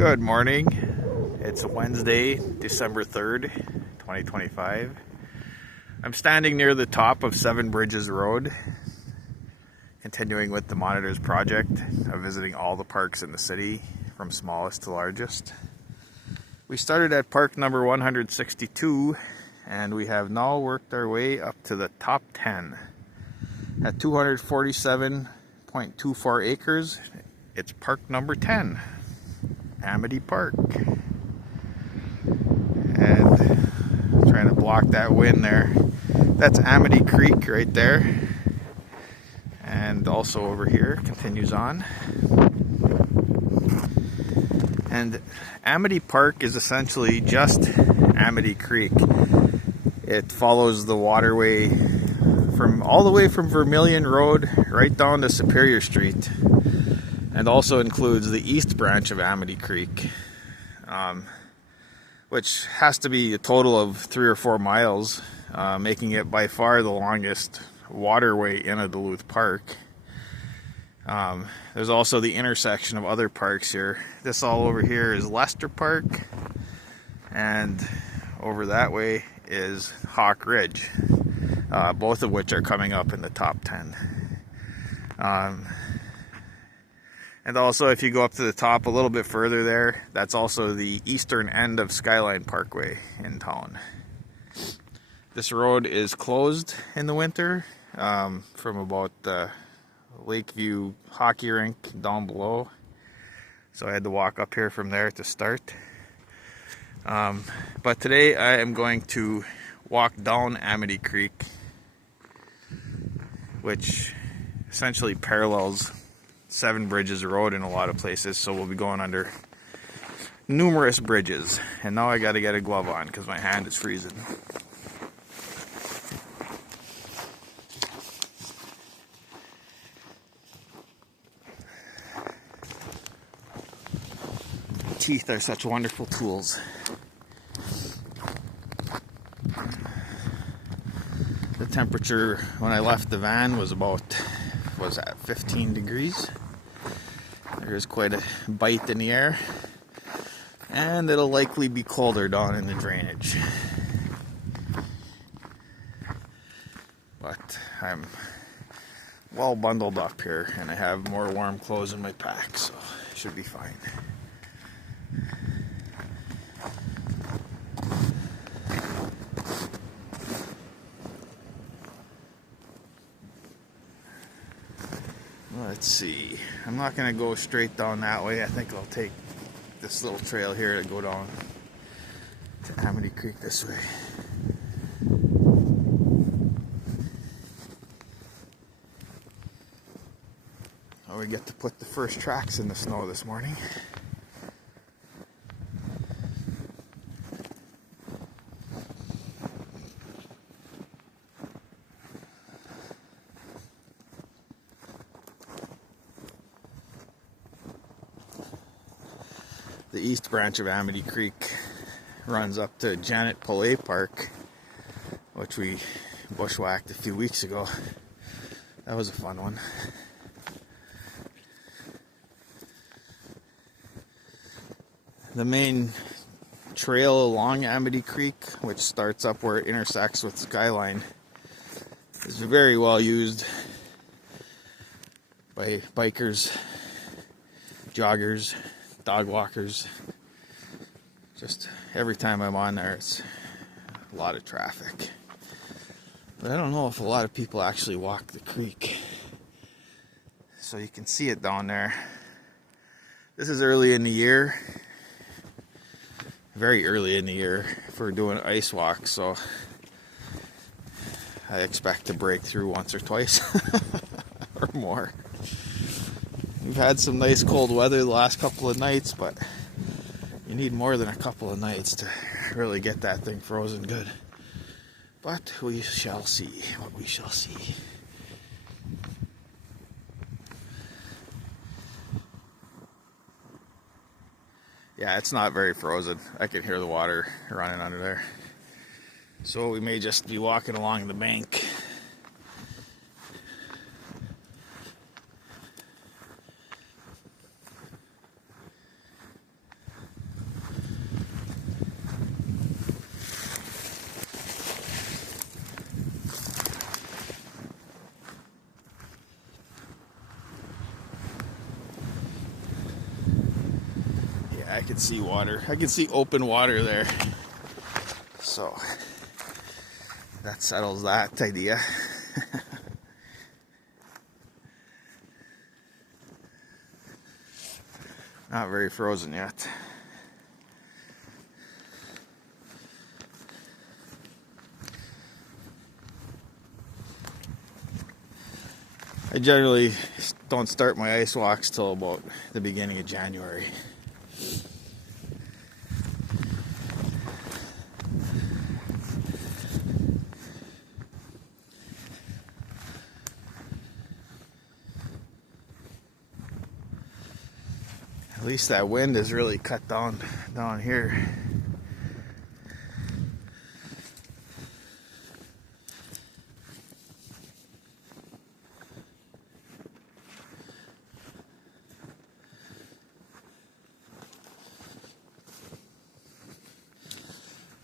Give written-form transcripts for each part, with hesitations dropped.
Good morning. It's Wednesday, December 3rd, 2025. I'm standing near the top of Seven Bridges Road, continuing with the Monitors project of visiting all the parks in the city, from smallest to largest. We started at park number 162, and we have now worked our way up to the top 10. At 247.24 acres, it's park number 10. Amity Park. And trying to block that wind there. That's Amity Creek right there. And also over here, continues on. And Amity Park is essentially just Amity Creek. It follows the waterway from all the way from Vermilion Road right down to Superior Street. And also includes the east branch of Amity Creek, which has to be a total of 3 or 4 miles, making it by far the longest waterway in a Duluth park. There's also the intersection of other parks here. This all over here is Lester Park, and over that way is Hawk Ridge, both of which are coming up in the top 10. And also, if you go up to the top a little bit further there, that's also the eastern end of Skyline Parkway in town. This road is closed in the winter from about the Lakeview hockey rink down below. So I had to walk up here from there to start. But today I am going to walk down Amity Creek, which essentially parallels Seven Bridges Road in a lot of places, so we'll be going under numerous bridges. And now I gotta get a glove on because my hand is freezing. Teeth are such wonderful tools. The temperature when I left the van was at 15 degrees. There's quite a bite in the air, and it'll likely be colder down in the drainage. But I'm well bundled up here, and I have more warm clothes in my pack, so it should be fine. Let's see. I'm not going to go straight down that way. I think I'll take this little trail here to go down to Amity Creek this way. Oh, we get to put the first tracks in the snow this morning. The east branch of Amity Creek runs up to Janet Pillay Park, which we bushwhacked a few weeks ago. That was a fun one. The main trail along Amity Creek, which starts up where it intersects with Skyline, is very well used by bikers, joggers, dog walkers. Just every time I'm on there, it's a lot of traffic. But I don't know if a lot of people actually walk the creek. So you can see it down there. This is early in the year. Very early in the year for doing ice walks, so I expect to break through once or twice or more. We've had some nice cold weather the last couple of nights, but you need more than a couple of nights to really get that thing frozen good. But we shall see what we shall see. Yeah, it's not very frozen. I can hear the water running under there. So we may just be walking along the bank. I can see water. I can see open water there. So that settles that idea. Not very frozen yet. I generally don't start my ice walks till about the beginning of January. At least that wind is really cut down here.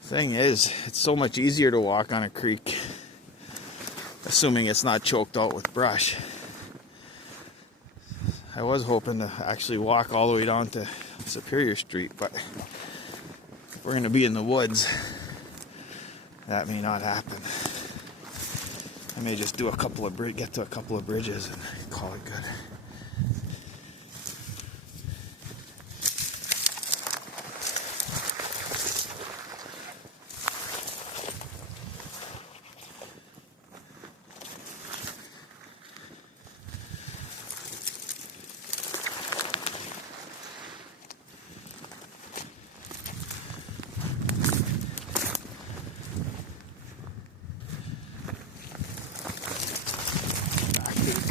Thing is, it's so much easier to walk on a creek, assuming it's not choked out with brush. I was hoping to actually walk all the way down to Superior Street, but if we're going to be in the woods, that may not happen. I may just do get to a couple of bridges and call it good.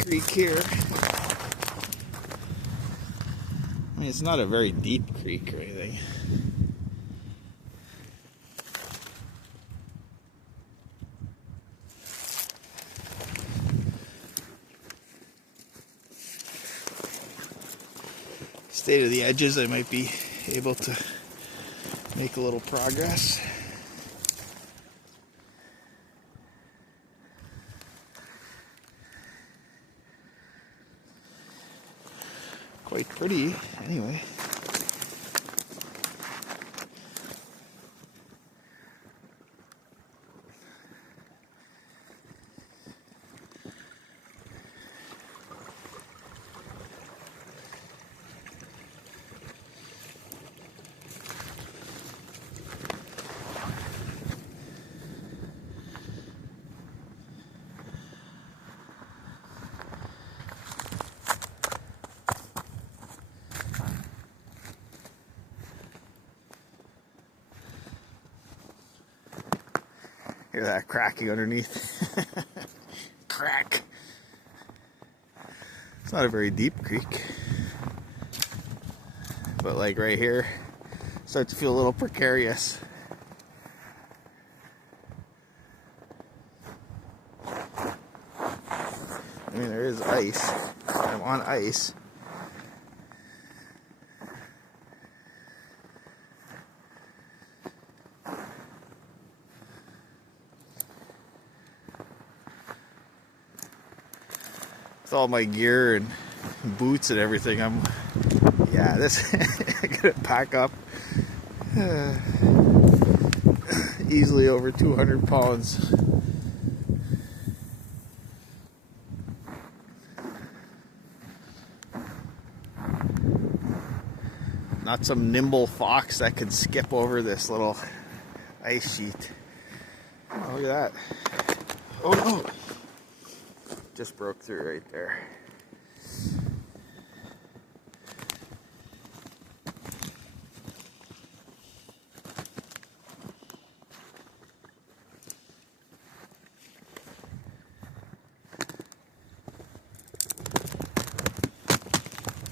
Creek here. I mean, it's not a very deep creek or anything. State of the edges, I might be able to make a little progress. Quite pretty, anyway. Hear that cracking underneath? Crack. It's not a very deep creek, but like right here, starts to feel a little precarious. I mean, there is ice. I'm on ice. With all my gear and boots and everything, I gotta pack up easily over 200 pounds. Not some nimble fox that can skip over this little ice sheet. Oh, look at that. Oh no! Just broke through right there.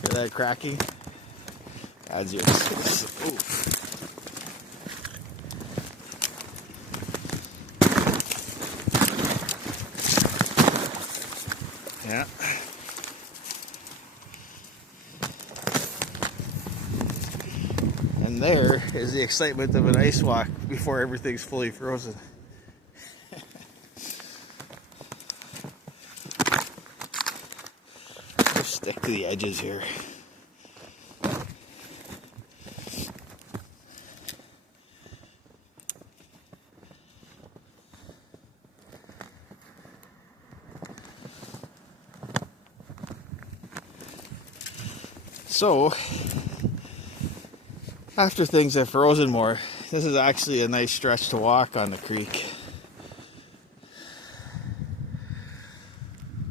Hear that cracking? Adds your oof. Yeah. And there is the excitement of an ice walk before everything's fully frozen. Just stick to the edges here. So, after things have frozen more, this is actually a nice stretch to walk on the creek.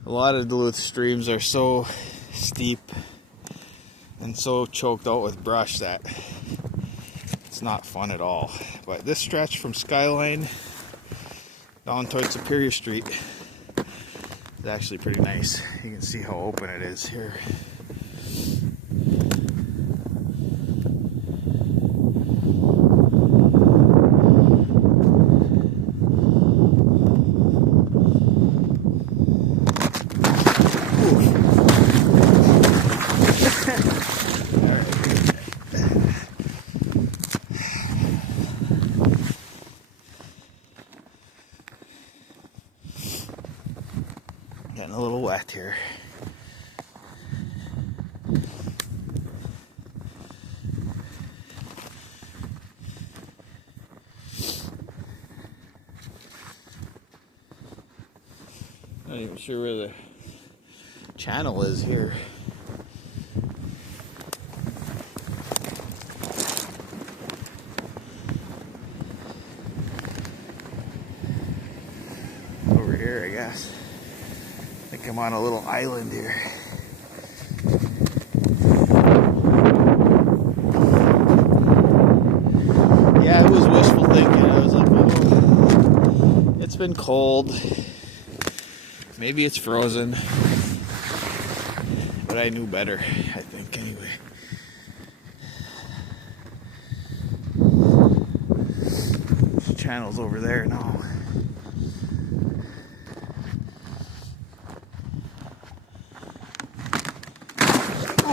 A lot of Duluth streams are so steep and so choked out with brush that it's not fun at all. But this stretch from Skyline down towards Superior Street is actually pretty nice. You can see how open it is here. Getting a little wet here. Not even sure where the channel is here. Over here, I guess. I think I'm on a little island here. Yeah, it was wishful thinking. I was like, oh, it's been cold. Maybe it's frozen. But I knew better, I think, anyway. There's channels over there now.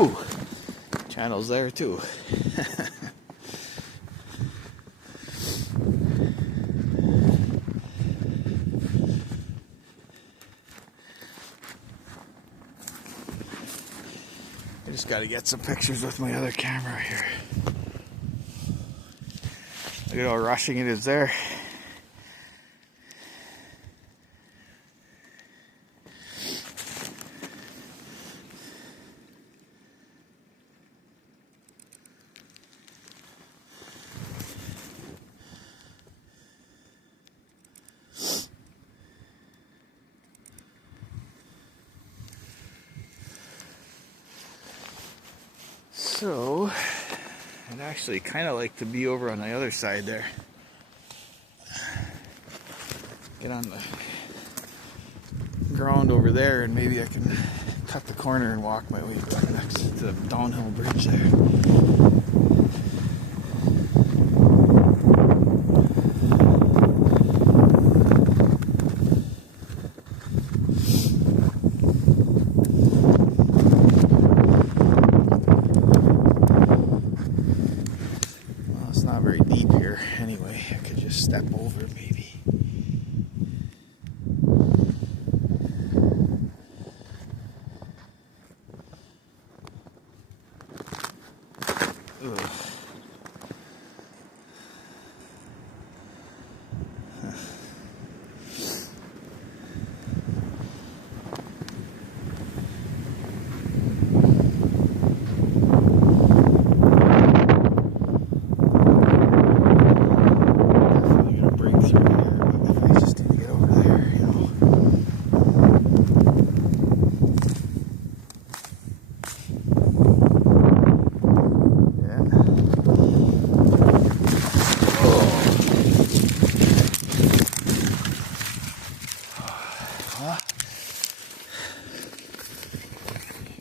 Ooh, channels there too. I just got to get some pictures with my other camera here. Look at how rushing it is there. So, I'd actually kind of like to be over on the other side there. Get on the ground over there and maybe I can cut the corner and walk my way back next to the downhill bridge there. Not very deep here anyway. I could just step over maybe. Ugh.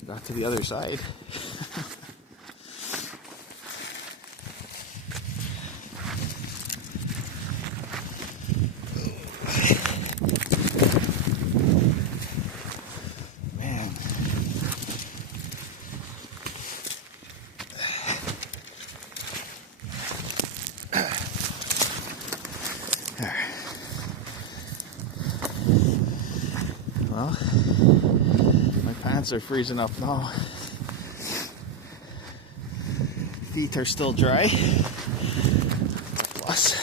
Got to the other side. Man. Well, my pants are freezing up now. Feet are still dry. Plus,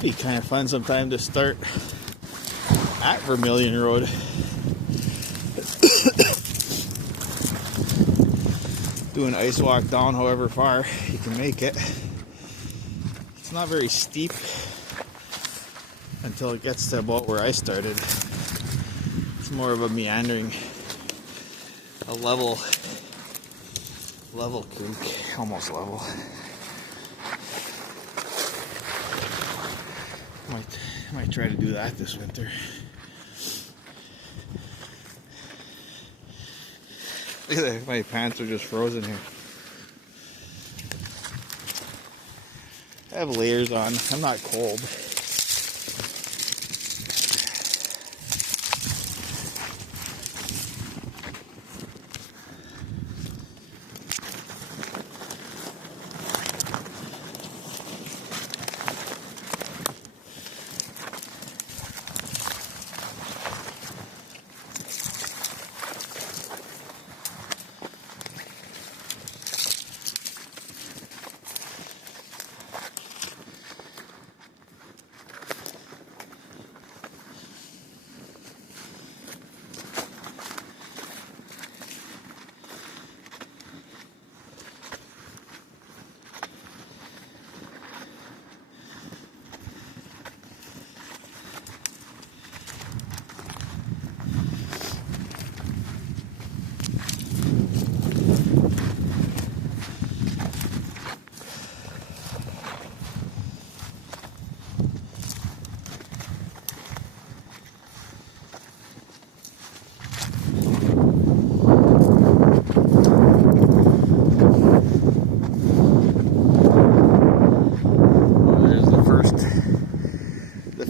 Might be kind of fun sometime to start at Vermilion Road. Do an ice walk down however far you can make it. It's not very steep until it gets to about where I started. It's more of a meandering, a level creek, almost level. Might try to do that this winter. Look at that, my pants are just frozen here. I have layers on. I'm not cold.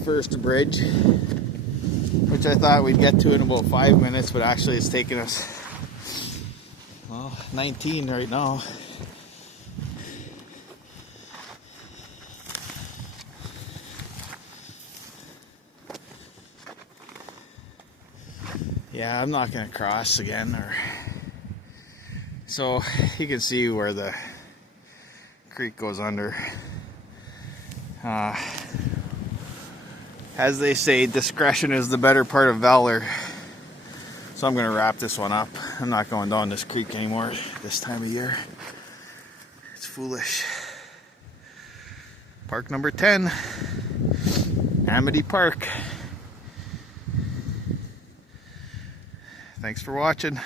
First bridge, which I thought we'd get to in about 5 minutes, but actually it's taking us, well, 19 right now. Yeah, I'm not gonna cross again, or so you can see where the creek goes under. As they say, discretion is the better part of valor. So I'm gonna wrap this one up. I'm not going down this creek anymore this time of year. It's foolish. Park number 10, Amity Park. Thanks for watching.